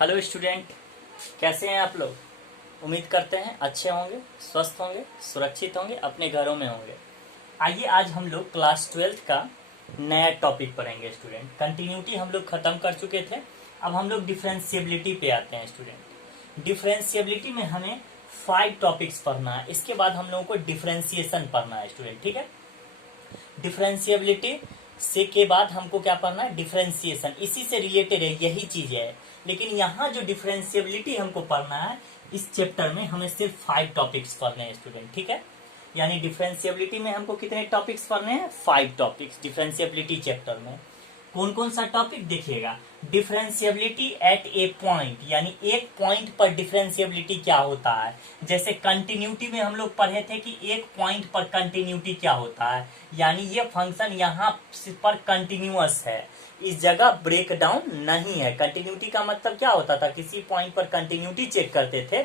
Hello student, कैसे हैं आप लोग। उम्मीद करते हैं अच्छे होंगे, स्वस्थ होंगे, सुरक्षित होंगे, अपने घरों में होंगे। आइए आज हम लोग क्लास 12 का नया टॉपिक पढ़ेंगे स्टूडेंट। कंटिन्यूटी हम लोग खत्म कर चुके थे, अब हम लोग डिफरेंशिएबिलिटी पे आते हैं स्टूडेंट। डिफरेंशिएबिलिटी में हमें 5 टॉपिक्स पढ़ना है, इसके बाद हम लोगों को डिफरेंशिएशन पढ़ना है स्टूडेंट। ठीक है, डिफरेंशिएबिलिटी से के बाद हमको क्या पढ़ना है, डिफरेंशिएशन। इसी से रिलेटेड है, यही चीज है। लेकिन यहाँ जो डिफरेंशिएबिलिटी हमको पढ़ना है, इस चैप्टर में हमें सिर्फ 5 टॉपिक्स पढ़ने हैं स्टूडेंट। ठीक है, यानी डिफरेंशिएबिलिटी में हमको कितने टॉपिक्स पढ़ने हैं, 5 टॉपिक्स डिफरेंशिएबिलिटी चैप्टर में। कौन कौन सा टॉपिक देखिएगा, डिफरेंशिएबिलिटी एट ए पॉइंट, यानी एक पॉइंट पर डिफरेंशिएबिलिटी क्या होता है। जैसे कंटिन्यूटी में हम लोग पढ़े थे कि एक पॉइंट पर कंटिन्यूटी क्या होता है, यानी ये फंक्शन यहाँ पर कंटिन्यूअस है, इस जगह ब्रेक डाउन नहीं है। कंटिन्यूटी का मतलब क्या होता था, किसी पॉइंट पर कंटिन्यूटी चेक करते थे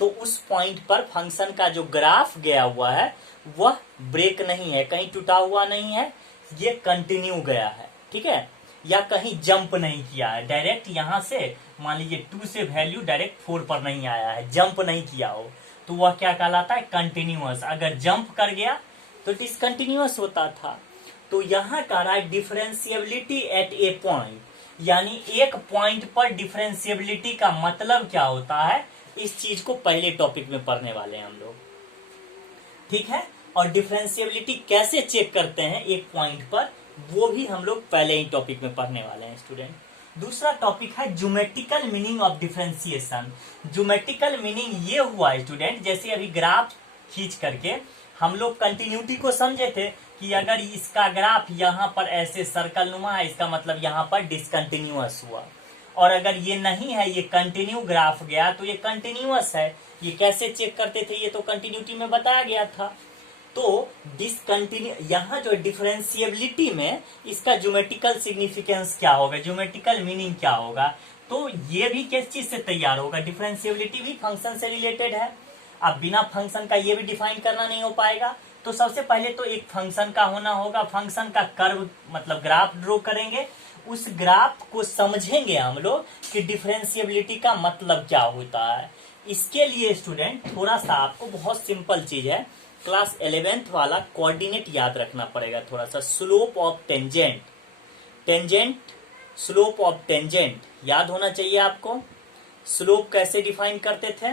तो उस पॉइंट पर फंक्शन का जो ग्राफ गया हुआ है वह ब्रेक नहीं है, कहीं टूटा हुआ नहीं है, ये कंटिन्यू गया है। ठीक है, या कहीं जंप नहीं किया है, डायरेक्ट यहां से मान लीजिए 2 से वैल्यू डायरेक्ट 4 पर नहीं आया है, जंप नहीं किया हो, तो वह क्या कहलाता है, कंटिन्यूअस। अगर जंप कर गया तो डिसकंटिन्यूअस होता था। तो यहां कह रहा है डिफरेंशिएबिलिटी एट ए पॉइंट, यानी एक पॉइंट पर डिफरेंशिएबिलिटी का मतलब क्या होता है, इस चीज को पहले टॉपिक में पढ़ने वाले हैं हम लोग। ठीक है, और डिफरेंशिएबिलिटी कैसे चेक करते हैं एक पॉइंट पर, वो भी हम लोग पहले ही टॉपिक में पढ़ने वाले हैं स्टूडेंट। दूसरा टॉपिक है geometrical meaning of differentiation. Geometrical meaning ये हुआ स्टूडेंट, जैसे अभी ग्राफ खींच करके हम लोग कंटिन्यूटी को समझे थे कि अगर इसका ग्राफ यहाँ पर ऐसे सर्कल नुमा है, इसका मतलब यहाँ पर डिसकंटिन्यूअस हुआ। और अगर ये नहीं है, ये कंटिन्यू ग्राफ गया तो ये कंटिन्यूअस है। ये कैसे चेक करते थे, ये तो कंटिन्यूटी में बताया गया था। तो डिसकंटिन्यू, यहाँ जो डिफरेंशिएबिलिटी में इसका ज्योमेट्रिकल सिग्निफिकेंस क्या होगा, ज्योमेट्रिकल मीनिंग क्या होगा, तो ये भी किस चीज से तैयार होगा, डिफरेंशिएबिलिटी भी फंक्शन से रिलेटेड है। अब बिना फंक्शन का ये भी डिफाइन करना नहीं हो पाएगा, तो सबसे पहले तो एक फंक्शन का होना होगा, फंक्शन का कर्व मतलब ग्राफ ड्रॉ करेंगे, उस ग्राफ को समझेंगे हम लोग कि डिफरेंशिएबिलिटी का मतलब क्या होता है। इसके लिए स्टूडेंट थोड़ा सा आपको बहुत सिंपल चीज है, क्लास 11th वाला कोऑर्डिनेट याद रखना पड़ेगा थोड़ा सा। Slope of tangent, tangent slope of tangent याद होना चाहिए आपको। स्लोप कैसे डिफाइन करते थे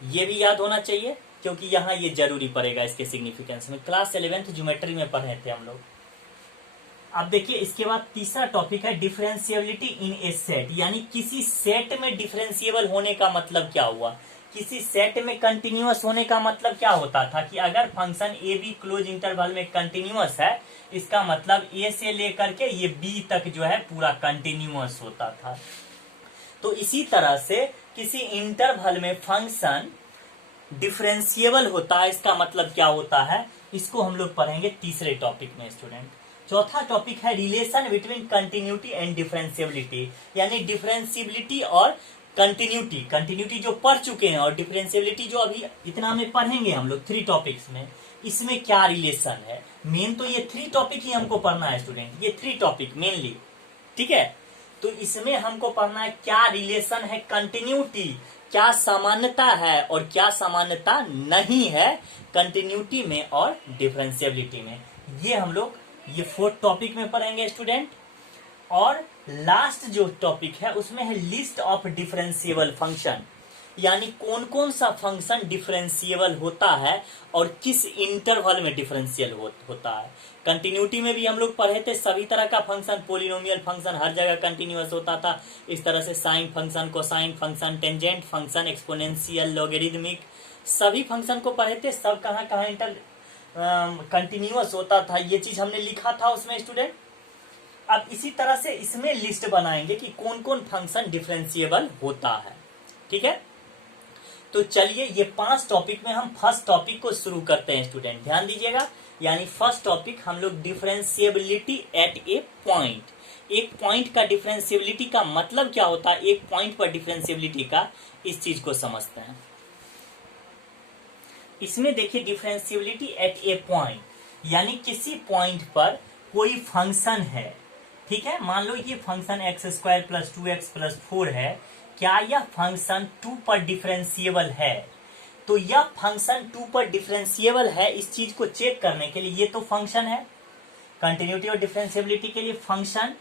ये भी याद होना चाहिए, क्योंकि यहाँ ये जरूरी पड़ेगा इसके सिग्निफिकेंस में। क्लास 11th ज्योमेट्री में पढ़े थे हम लोग। अब देखिए इसके बाद तीसरा टॉपिक है डिफरेंशिएबिलिटी इन ए सेट, यानी किसी सेट में डिफरेंशिएबल होने का मतलब क्या हुआ। किसी सेट में कंटिन्यूअस होने का मतलब क्या होता था कि अगर function A be close interval में कंटिन्यूअस है, इसका मतलब ए से लेकर के ये बी तक जो है पूरा कंटिन्यूअस होता था। तो इसी तरह से किसी इंटरवल में फंक्शन डिफरेंशिएबल होता है, इसका मतलब क्या होता है, इसको हम लोग पढ़ेंगे तीसरे टॉपिक में स्टूडेंट। चौथा टॉपिक है relation between continuity and differentiability, यानी डिफरेंशिएबिलिटी और कंटिन्यूटी। कंटिन्यूटी जो पढ़ चुके हैं और डिफरेंशिएबिलिटी जो अभी इतना में पढ़ेंगे हम लोग 3 टॉपिक्स में, इसमें क्या रिलेशन है। मेन तो ये 3 टॉपिक ही हमको पढ़ना है स्टूडेंट, ये 3 टॉपिक मेनली। ठीक है, तो इसमें हमको पढ़ना है क्या रिलेशन है कंटिन्यूटी, क्या समानता है और क्या समानता नहीं है कंटिन्यूटी में और डिफरेंशिएबिलिटी में। ये हम लोग ये 4th टॉपिक में पढ़ेंगे स्टूडेंट। और लास्ट जो टॉपिक है उसमें है लिस्ट ऑफ डिफरेंशिएबल फंक्शन, यानी कौन कौन सा फंक्शन डिफरेंशिएबल होता है और किस इंटरवल में डिफरेंशियल होता है। कंटिन्यूटी में भी हम लोग पढ़े थे सभी तरह का फंक्शन, पोलिनोमियल फंक्शन हर जगह कंटिन्यूअस होता था, इस तरह से sine function, cosine function, tangent function, exponential, logarithmic, सभी फंक्शन को पढ़े थे, सब कहाँ कहाँ इंटर कंटिन्यूअस होता था, ये चीज हमने लिखा था उसमें स्टूडेंट। अब इसी तरह से इसमें लिस्ट बनाएंगे कि कौन कौन फंक्शन डिफरेंशिएबल होता है। ठीक है, तो चलिए ये 5 टॉपिक में हम फर्स्ट टॉपिक को शुरू करते हैं स्टूडेंट, ध्यान दीजिएगा। यानी फर्स्ट टॉपिक हम लोग डिफरेंशिएबिलिटी एट ए पॉइंट। एक पॉइंट का डिफरेंशिएबिलिटी का मतलब क्या होता है, एक पॉइंट पर डिफरेंशिएबिलिटी का, इस चीज को समझते हैं। इसमें देखिए डिफरेंशिएबिलिटी एट ए पॉइंट, यानी किसी पॉइंट पर कोई फंक्शन है, ठीक है, मान लो ये फंक्शन x² + 2x + 4 है, क्या यह फंक्शन 2 पर डिफरेंशिएबल है? तो यह फंक्शन 2 पर डिफरेंशिएबल है, इस चीज को चेक करने के लिए ये तो फंक्शन है, कंटिन्यूटी और डिफरेंशिएबिलिटी के लिए फंक्शन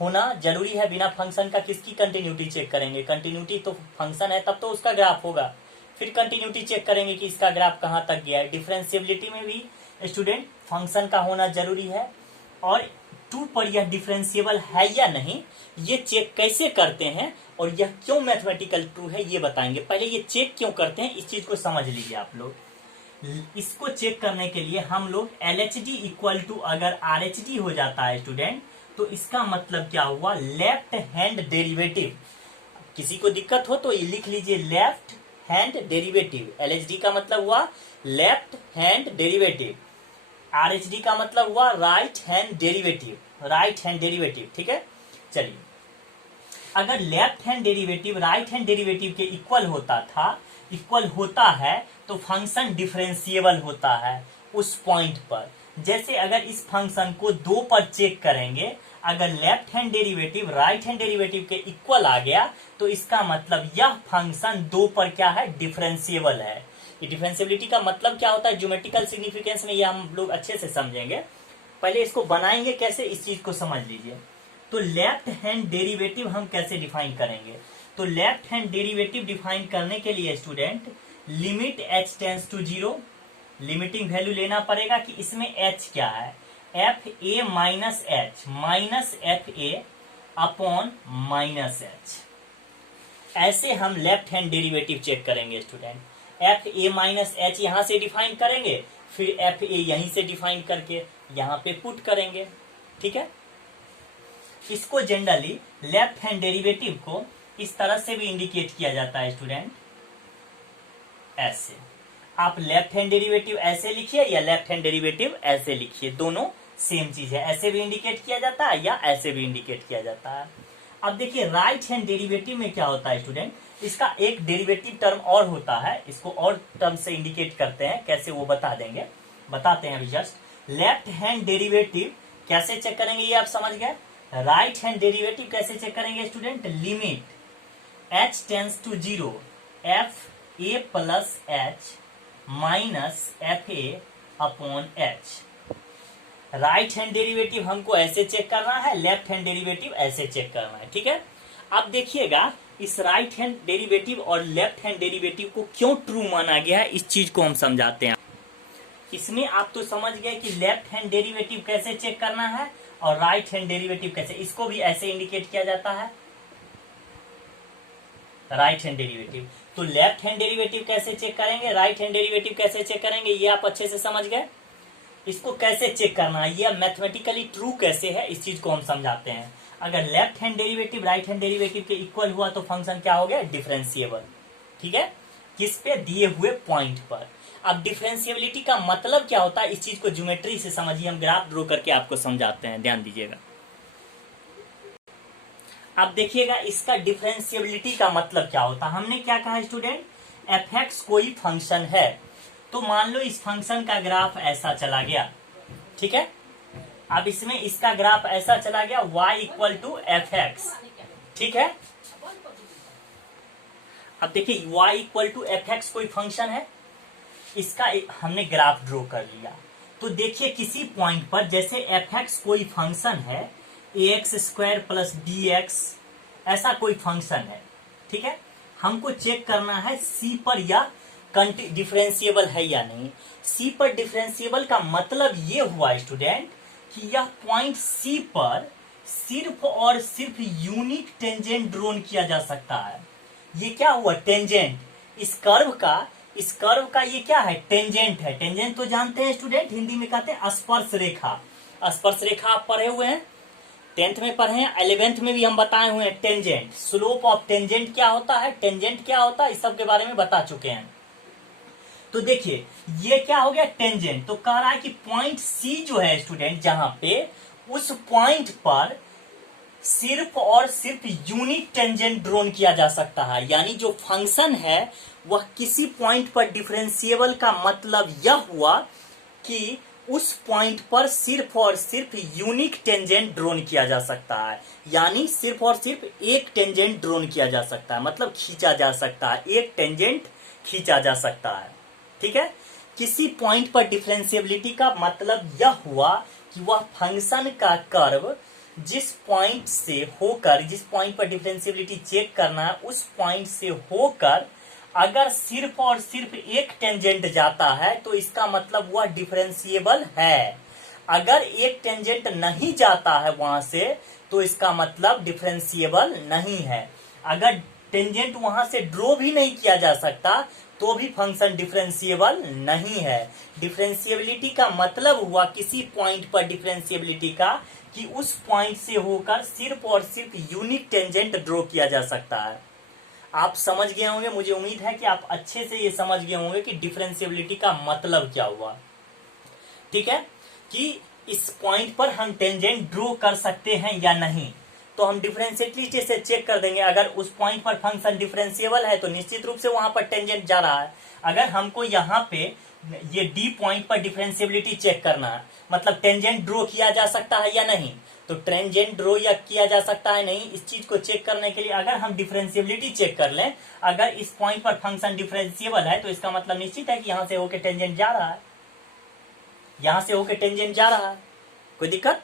होना जरूरी है। बिना फंक्शन का किसकी कंटिन्यूटी चेक करेंगे? कंटिन्यूटी तो फंक्शन है तब तो उसका ग्राफ होगा, फिर कंटिन्यूटी चेक करेंगे कि इसका ग्राफ कहां तक गया है। डिफरेंशिएबिलिटी में भी स्टूडेंट फंक्शन का होना जरूरी है, और 2 पर यह डिफरेंशिएबल है या नहीं ये चेक कैसे करते हैं और यह क्यों मैथमेटिकल ट्रू है ये बताएंगे। पहले ये चेक क्यों करते हैं इस चीज को समझ लीजिए आप लोग। इसको चेक करने के लिए हम लोग LHD इक्वल टू अगर RHD हो जाता है स्टूडेंट, तो इसका मतलब क्या हुआ? Left hand derivative. किसी को दिक्कत हो तो ये लिख लीजिए लेफ्ट हैंड डेरिवेटिव। LHD का मतलब हुआ लेफ्ट हैंड डेरिवेटिव, RHD का मतलब हुआ right hand derivative, right hand derivative. ठीक है, चलिए अगर left hand derivative right hand derivative के इक्वल होता है तो फंक्शन डिफरेंशिएबल होता है उस पॉइंट पर। जैसे अगर इस फंक्शन को 2 पर चेक करेंगे, अगर left hand derivative right hand derivative के इक्वल आ गया तो इसका मतलब यह फंक्शन 2 पर क्या है? डिफरेंशिएबल है। ये डिफरेंशिएबिलिटी का मतलब क्या होता है ज्योमेट्रिकल सिग्निफिकेंस में, ये हम लोग अच्छे से समझेंगे। पहले इसको बनाएंगे कैसे इस चीज को समझ लीजिए। तो लेफ्ट हैंड डेरिवेटिव हम कैसे डिफाइन करेंगे? तो लेफ्ट हैंड डेरिवेटिव डिफाइन करने के लिए student limit h tends to 0, limiting value लेना पड़ेगा कि इसमें h क्या है? fa minus h minus fa upon minus h। ऐसे हम लेफ्ट हैंड डेरिवेटिव चेक करेंगे स्टूडेंट। fa माइनस h यहां से डिफाइन करेंगे, फिर fa यहीं से डिफाइन करके यहां पे पुट करेंगे। ठीक है, इसको जनरली लेफ्ट हैंड डेरिवेटिव को इस तरह से भी इंडिकेट किया जाता है स्टूडेंट, ऐसे। आप लेफ्ट हैंड डेरिवेटिव ऐसे लिखिए या लेफ्ट हैंड डेरिवेटिव ऐसे लिखिए, दोनों सेम चीज है। ऐसे भी इंडिकेट किया जाता है या ऐसे भी इंडिकेट किया जाता है। अब देखिए राइट हैंड डेरिवेटिव में क्या होता है स्टूडेंट, इसका एक डेरिवेटिव टर्म और होता है, इसको और टर्म से इंडिकेट करते हैं, कैसे वो बताते हैं अभी जस्ट। लेफ्ट हैंड डेरिवेटिव कैसे चेक करेंगे ये आप समझ गए। राइट हैंड डेरिवेटिव कैसे चेक करेंगे student? Limit h tends to 0 fa plus h minus fa upon h। Right hand derivative हमको ऐसे चेक करना है, लेफ्ट हैंड डेरिवेटिव ऐसे चेक करना है। ठीक है, अब देखिएगा इस राइट हैंड डेरिवेटिव और लेफ्ट हैंड डेरिवेटिव को क्यों ट्रू माना गया है इस चीज को हम समझाते हैं। इसमें आप तो समझ गए कि लेफ्ट हैंड डेरिवेटिव कैसे चेक करना है और राइट हैंड डेरिवेटिव कैसे, इसको भी ऐसे इंडिकेट किया जाता है राइट हैंड डेरिवेटिव। तो लेफ्ट हैंड डेरिवेटिव कैसे चेक करेंगे, राइट हैंड डेरिवेटिव कैसे चेक करेंगे, ये आप अच्छे से समझ गए। इसको कैसे चेक करना है, ये मैथमेटिकली ट्रू कैसे है इस चीज को हम समझाते हैं। अगर left hand derivative right hand derivative के इक्वल हुआ तो फंक्शन क्या हो गया? डिफरेंशिएबल। ठीक है, किस पे? दिए हुए पॉइंट पर। अब डिफरेंशिएबिलिटी का मतलब क्या होता है इस चीज को ज्योमेट्री से समझिए, हम ग्राफ ड्रॉ करके आपको समझाते हैं, ध्यान दीजिएगा। अब देखिएगा इसका डिफरेंशिएबिलिटी का मतलब क्या होता है। हमने क्या कहा स्टूडेंट? fx कोई फंक्शन है, तो मान लो इस फंक्शन का ग्राफ ऐसा चला गया। ठीक है, अब इसमें इसका ग्राफ ऐसा चला गया y इक्वल टू fx। ठीक है, अब देखिए y इक्वल टू fx कोई फंक्शन है, इसका हमने ग्राफ ड्रॉ कर लिया। तो देखिए किसी पॉइंट पर जैसे fx कोई फंक्शन है, ax² प्लस bx ऐसा कोई फंक्शन है। ठीक है, हमको चेक करना है c पर या डिफरेंशिएबल है या नहीं। c पर डिफरेंशिएबल का मतलब ये हुआ स्टूडेंट कि यह पॉइंट c पर सिर्फ और सिर्फ यूनिक टेंजेंट ड्रोन किया जा सकता है। ये क्या हुआ? टेंजेंट। इस कर्व का ये क्या है? टेंजेंट है। टेंजेंट तो जानते हैं स्टूडेंट, हिंदी में कहते हैं स्पर्श रेखा। स्पर्श रेखा आप पढ़े हुए हैं, 10th में पढ़े हैं, 11th में भी हम बताए हुए हैं। टेंजेंट, स्लोप ऑफ टेंजेंट क्या होता है, टेंजेंट क्या होता है, इस सब के बारे में बता चुके हैं। तो देखिए ये क्या हो गया? टेंजेंट। तो कह रहा है कि पॉइंट सी जो है स्टूडेंट, जहां पे उस पॉइंट पर सिर्फ और सिर्फ यूनिक टेंजेंट ड्रोन किया जा सकता है। यानी जो फंक्शन है वह किसी पॉइंट पर डिफरेंशिएबल का मतलब यह हुआ कि उस पॉइंट पर सिर्फ और सिर्फ यूनिक टेंजेंट ड्रोन किया जा सकता है। यानी सिर्फ और सिर्फ एक टेंजेंट ड्रोन किया जा सकता है, मतलब खींचा जा सकता है, एक टेंजेंट खींचा जा सकता है। ठीक है, किसी पॉइंट पर डिफरेंशिएबिलिटी का मतलब यह हुआ कि वह फंक्शन का कर्व जिस पॉइंट से होकर, जिस पॉइंट पर डिफरेंशिएबिलिटी चेक करना है उस पॉइंट से होकर अगर सिर्फ और सिर्फ एक टेंजेंट जाता है तो इसका मतलब वह डिफरेंशिएबल है। अगर एक टेंजेंट नहीं जाता है वहां से तो इसका मतलब डिफरेंशिएबल नहीं है। अगर टेंजेंट वहां से ड्रॉ भी नहीं किया जा सकता तो भी फंक्शन डिफरेंशिएबल नहीं है। डिफरेंशिएबिलिटी का मतलब हुआ किसी पॉइंट पर डिफरेंशिएबिलिटी का कि उस पॉइंट से होकर सिर्फ और सिर्फ यूनिक टेंजेंट ड्रॉ किया जा सकता है। आप समझ गए होंगे, मुझे उम्मीद है कि आप अच्छे से ये समझ गए होंगे कि डिफरेंशिएबिलिटी का मतलब क्या हुआ। ठीक है, कि इस पॉइंट पर हम टेंजेंट ड्रॉ कर सकते हैं या नहीं, तो हम डिफरेंशिएबिलिटी से चेक कर देंगे। अगर उस पॉइंट पर फंक्शन डिफरेंशिएबल है तो निश्चित रूप से वहां पर टेंजेंट जा रहा है। अगर हमको यहाँ पे ये डी पॉइंट पर डिफरेंशिएबिलिटी चेक करना है, मतलब टेंजेंट ड्रॉ किया जा सकता है या नहीं, तो टेंजेंट ड्रॉ या किया जा सकता है नहीं, इस चीज को चेक करने के लिए अगर हम डिफरेंशिएबिलिटी चेक कर लें, अगर इस पॉइंट पर फंक्शन डिफरेंशिएबल है तो इसका मतलब निश्चित है कि यहां से होकर टेंजेंट जा रहा है, यहां से होकर टेंजेंट जा रहा है। कोई दिक्कत?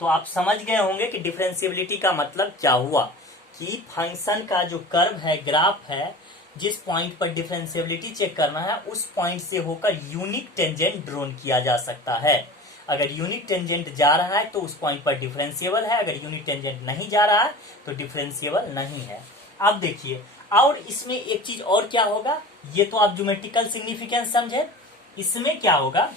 तो आप समझ गए होंगे कि डिफरेंशिएबिलिटी का मतलब क्या हुआ, कि फंक्शन का जो कर्व है, ग्राफ है, जिस पॉइंट पर डिफरेंशिएबिलिटी चेक करना है उस पॉइंट से होकर यूनिक टेंजेंट ड्रॉन किया जा सकता है। अगर यूनिक टेंजेंट जा रहा है तो उस पॉइंट पर डिफरेंशिएबल है, अगर यूनिक टेंजेंट नहीं जा रहा है तो डिफरेंशिएबल नहीं है। अब देखिए, और इसमें एक चीज और क्या होगा, ये तो आप ज्योमेट्रिकल सिग्निफिकेंस समझे। इसमें क्या होगा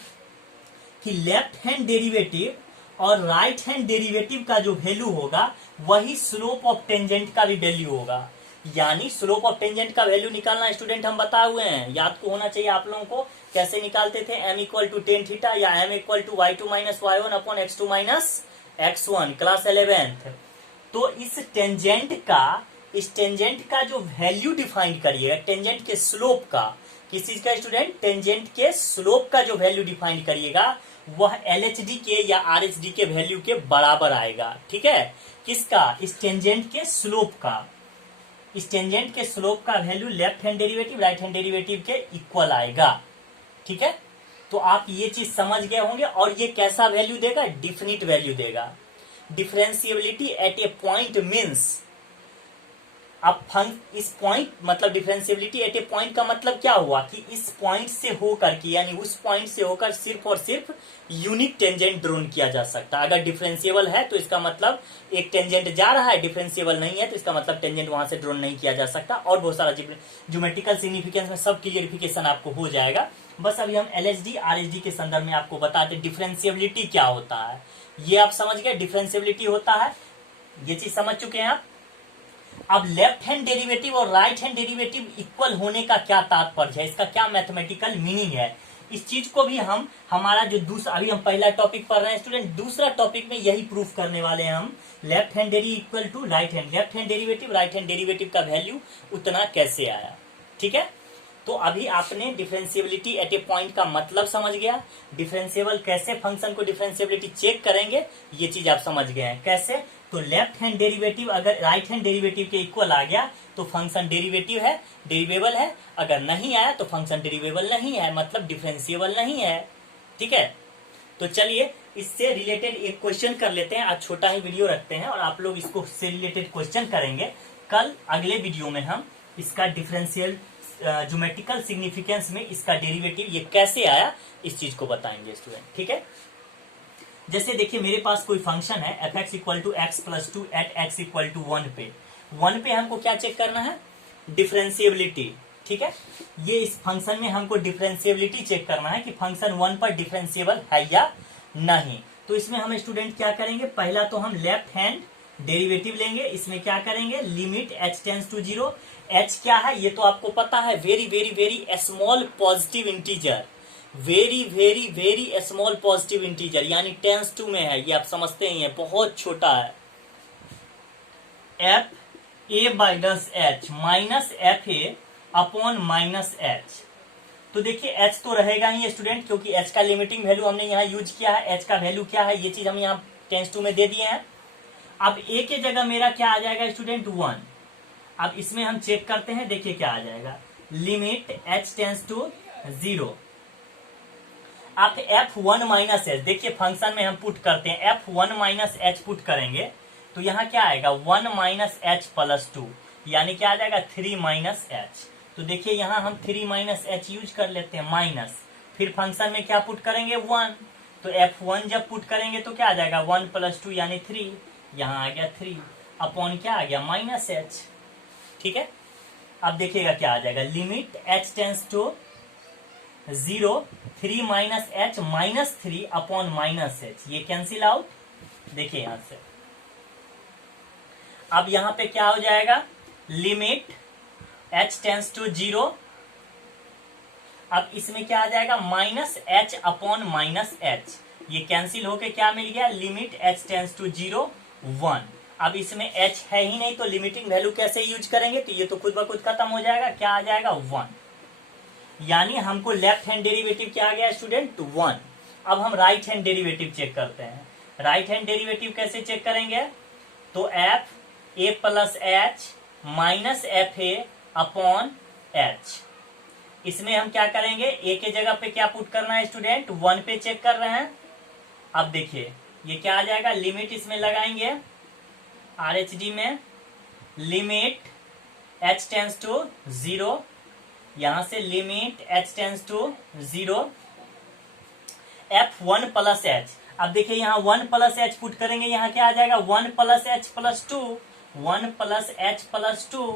कि लेफ्ट हैंड डेरिवेटिव और राइट हैंड डेरिवेटिव का जो वैल्यू होगा वही स्लोप ऑफ टेंजेंट का भी वैल्यू होगा। यानी स्लोप ऑफ टेंजेंट का वैल्यू निकालना स्टूडेंट हम बताए हुए हैं, याद को होना चाहिए आप लोगों को। कैसे निकालते थे? m equal to tan theta या m equal to y2 minus y1 upon x2 minus x1, class 11th। तो इस टेंजेंट का जो वैल्यू डिफाइन करिएगा, टेंजेंट के स्लोप का, किस चीज का स्टूडेंट? टेंजेंट के स्लोप का जो वैल्यू डिफाइन करिएगा वह LHD के या RHD के वैल्यू के बराबर आएगा। ठीक है, किसका? इस टेंजेंट के स्लोप का। इस टेंजेंट के स्लोप का value left hand derivative right hand derivative के इक्वल आएगा। ठीक है, तो आप ये चीज समझ गए होंगे। और ये कैसा वैल्यू देगा? डिफिनिट वैल्यू देगा। डिफरेंशिएबिलिटी एट ए पॉइंट मीन्स, अब इस पॉइंट मतलब डिफरेंशिएबिलिटी एट ए पॉइंट का मतलब क्या हुआ कि इस पॉइंट से होकर के, यानी उस पॉइंट से होकर सिर्फ और सिर्फ यूनिक टेंजेंट ड्रॉन किया जा सकता है। अगर डिफरेंशिएबल है तो इसका मतलब एक टेंजेंट जा रहा है, डिफरेंशिएबल नहीं है तो इसका मतलब टेंजेंट वहां से ड्रॉन नहीं किया जा सकता। और बहुत सारा ज्योमेट्रिकल सिग्निफिकेंस में सब क्लियरिफिकेशन आपको हो जाएगा। बस अभी हम LHD RHD के संदर्भ में आपको बताते डिफरेंशिएबिलिटी क्या होता है। ये आप समझ गए, डिफरेंशिएबिलिटी होता है, ये चीज समझ चुके हैं आप। अब लेफ्ट हैंड डेरिवेटिव और राइट हैंड डेरिवेटिव इक्वल होने का क्या तात्पर्य है, इसका क्या मैथमेटिकल मीनिंग है, इस चीज को भी हम हमारा जो दूसरा, अभी हम पहला टॉपिक पढ़ रहे हैं स्टूडेंट, दूसरा टॉपिक में यही प्रूफ करने वाले हैं हम। Left hand derivative equal to right hand, left hand derivative right hand derivative का वैल्यू उतना कैसे आया। ठीक है, तो अभी आपने डिफरेंशिएबिलिटी एट ए पॉइंट का मतलब समझ गया, डिफरेंशिएबल कैसे फंक्शन को डिफरेंशिएबिलिटी चेक करेंगे ये चीज आप समझ गए हैं। कैसे? तो लेफ्ट हैंड डेरिवेटिव अगर राइट हैंड डेरिवेटिव के इक्वल आ गया तो फंक्शन डेरिवेटिव है, डेरिवेबल है। अगर नहीं आया तो फंक्शन डेरिवेबल नहीं है, मतलब डिफरेंशिएबल नहीं है। ठीक है, तो चलिए इससे रिलेटेड एक क्वेश्चन कर लेते हैं। आज छोटा ही वीडियो रखते हैं और आप लोग इसको से रिलेटेड क्वेश्चन करेंगे। कल अगले वीडियो में हम इसका डिफरेंशियल ज्योमेट्रिकल सिग्निफिकेंस में इसका डेरिवेटिव ये कैसे आया इस चीज को बताएंगे स्टूडेंट। ठीक है, जैसे देखिए मेरे पास कोई फंक्शन है f(x equal to X plus two at X equal to 1 पे 1 पे हमको क्या चेक करना है? डिफरेंशिएबिलिटी। ठीक है, ये इस फंक्शन में हमको डिफरेंशिएबिलिटी चेक करना है कि फंक्शन 1 पर डिफरेंशिएबल है या नहीं। तो इसमें हम स्टूडेंट क्या करेंगे? पहला तो हम लेफ्ट हैंड डेरिवेटिव लेंगे। इसमें क्या करेंगे? Limit h tends to 0। h क्या है ये तो आपको पता है, very very very small positive integer, very very very small positive integer, यानी टेंस टू में है, ये आप समझते ही हैं, बहुत छोटा है। f a minus h minus f a upon minus h। तो देखिए एच तो रहेगा ही स्टूडेंट, क्योंकि एच का लिमिटिंग वैल्यू हमने यहाँ यूज किया है। एच का वैल्यू क्या है ये चीज हम यहाँ टेंस 2 में दे दिए हैं। अब ए के जगह मेरा क्या आ जाएगा स्टूडेंट 1। अब इसमें हम चेक करते हैं, देखिए क्या आ जाएगा, लिमिट एच टेंस टू 0। आप f1 माइनस एच, देखिए फंक्शन में हम पुट करते हैं, f1 माइनस एच पुट करेंगे तो यहाँ क्या आएगा 1 माइनस एच प्लस 2, यानी क्या आ जाएगा 3 माइनस एच। तो देखिए यहाँ हम 3 माइनस एच यूज कर लेते हैं, माइनस, फिर फंक्शन में क्या पुट करेंगे 1, तो f1 जब पुट करेंगे तो क्या आ जाएगा 1 प्लस 2 यानी 3, यहाँ आ गया 3 अपॉन क्या आ गया माइनस एच। ठीक है, अब देखिएगा क्या आ जाएगा, limit H tends to 0, 3 minus H minus 3 upon minus H, ये कैंसिल आउट। देखिए यहां से अब यहां पे क्या हो जाएगा, लिमिट एच टेंस टू 0, अब इसमें क्या आ जाएगा minus H upon minus H, ये कैंसिल होके क्या मिल गया, लिमिट एच टेंस टू 0 1। अब इसमें एच है ही नहीं तो लिमिटिंग वैल्यू कैसे यूज करेंगे, तो ये तो खुद ब खुद खत्म हो जाएगा, क्या आ जाएगा 1, यानी हमको लेफ्ट हैंड डेरिवेटिव क्या आ गया स्टूडेंट 1। अब हम राइट हैंड डेरिवेटिव चेक करते हैं। राइट हैंड डेरिवेटिव कैसे चेक करेंगे, तो F A plus H minus F A upon H, इसमें हम क्या करेंगे, ए के जगह पे क्या पुट करना है स्टूडेंट 1 पे चेक कर रहे हैं। अब देखिए ये क्या आ जाएगा, लिमिट इसमें लगाएंगे RHD में, लिमिट h टेंस टू 0, यहां से limit h tends to 0 f1 plus H. अब देखिए यहाँ 1 प्लस एच पुट करेंगे, यहाँ क्या आ जाएगा 1 plus H plus 2, 1 plus H plus 2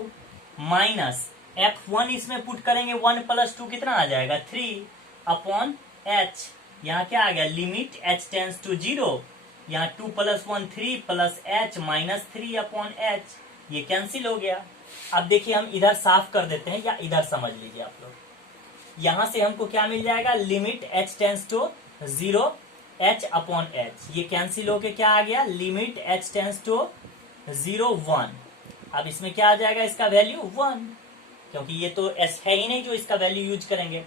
minus f1 इसमें पुट करेंगे 1 प्लस 2 कितना आ जाएगा 3 अपॉन एच, यहाँ क्या आ गया लिमिट h टेंस टू 0, यहाँ 2 plus 1 3 plus H minus 3 upon H, ये कैंसिल हो गया। अब देखिए हम इधर साफ कर देते हैं या इधर समझ लीजिए आप लोग, यहां से हमको क्या मिल जाएगा, limit h tends to 0 h upon H, ये कैंसिल होके क्या आ गया, लिमिट h टेंस टू 0 1। अब इसमें क्या आ जाएगा, इसका वैल्यू 1, क्योंकि ये तो s है ही नहीं जो इसका वैल्यू यूज करेंगे।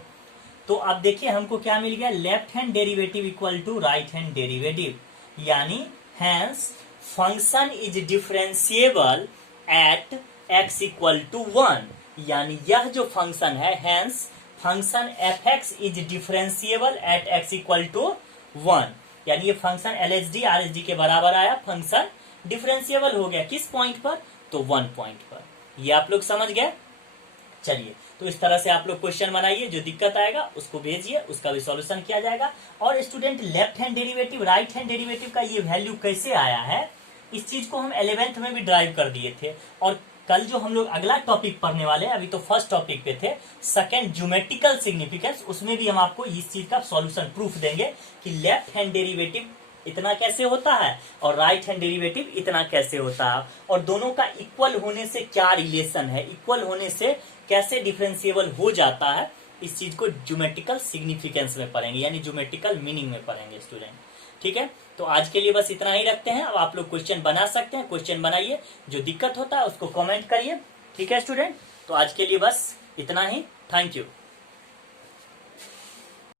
तो अब देखिए हमको क्या मिल गया, left hand derivative equal to right hand derivative, यानी hence function is differentiable at x equal to 1, यानी यह जो फंक्शन है hence function fx is differentiable at x equal to 1, यानी ये फंक्शन LHD RHD के बराबर आया, फंक्शन डिफरेंशिएबल हो गया किस पॉइंट पर, तो 1 पॉइंट पर। ये आप लोग समझ गए। चलिए तो इस तरह से आप लोग क्वेश्चन बनाइए, जो दिक्कत आएगा उसको भेजिए, उसका भी सॉल्यूशन किया जाएगा। और student left hand derivative right hand derivative का ये वैल्यू कैसे आया है, इस चीज को हम 11th में भी ड्राइव कर दिए थे, और कल जो हम लोग अगला टॉपिक पढ़ने वाले हैं, अभी तो फर्स्ट टॉपिक पे थे, सेकंड ज्योमेट्रिकल सिग्निफिकेंस, उसमें भी हम आपको इस चीज का सॉल्यूशन प्रूफ देंगे कि लेफ्ट हैंड डेरिवेटिव इतना कैसे होता है और राइट हैंड डेरिवेटिव इतना कैसे होता है, और दोनों का इक्वल होने से क्या रिलेशन है, इक्वल होने से कैसे डिफरेंशिएबल हो जाता है, इस चीज को ज्योमेट्रिकल सिग्निफिकेंस में पढ़ेंगे, यानी ज्योमेट्रिकल मीनिंग में पढ़ेंगे स्टूडेंट। ठीक है, तो आज के लिए बस इतना ही रखते हैं। अब आप लोग क्वेश्चन बना सकते हैं, क्वेश्चन बनाइए, जो दिक्कत होता है उसको कमेंट करिए। ठीक है स्टूडेंट, तो आज के लिए बस इतना ही, थैंक यू।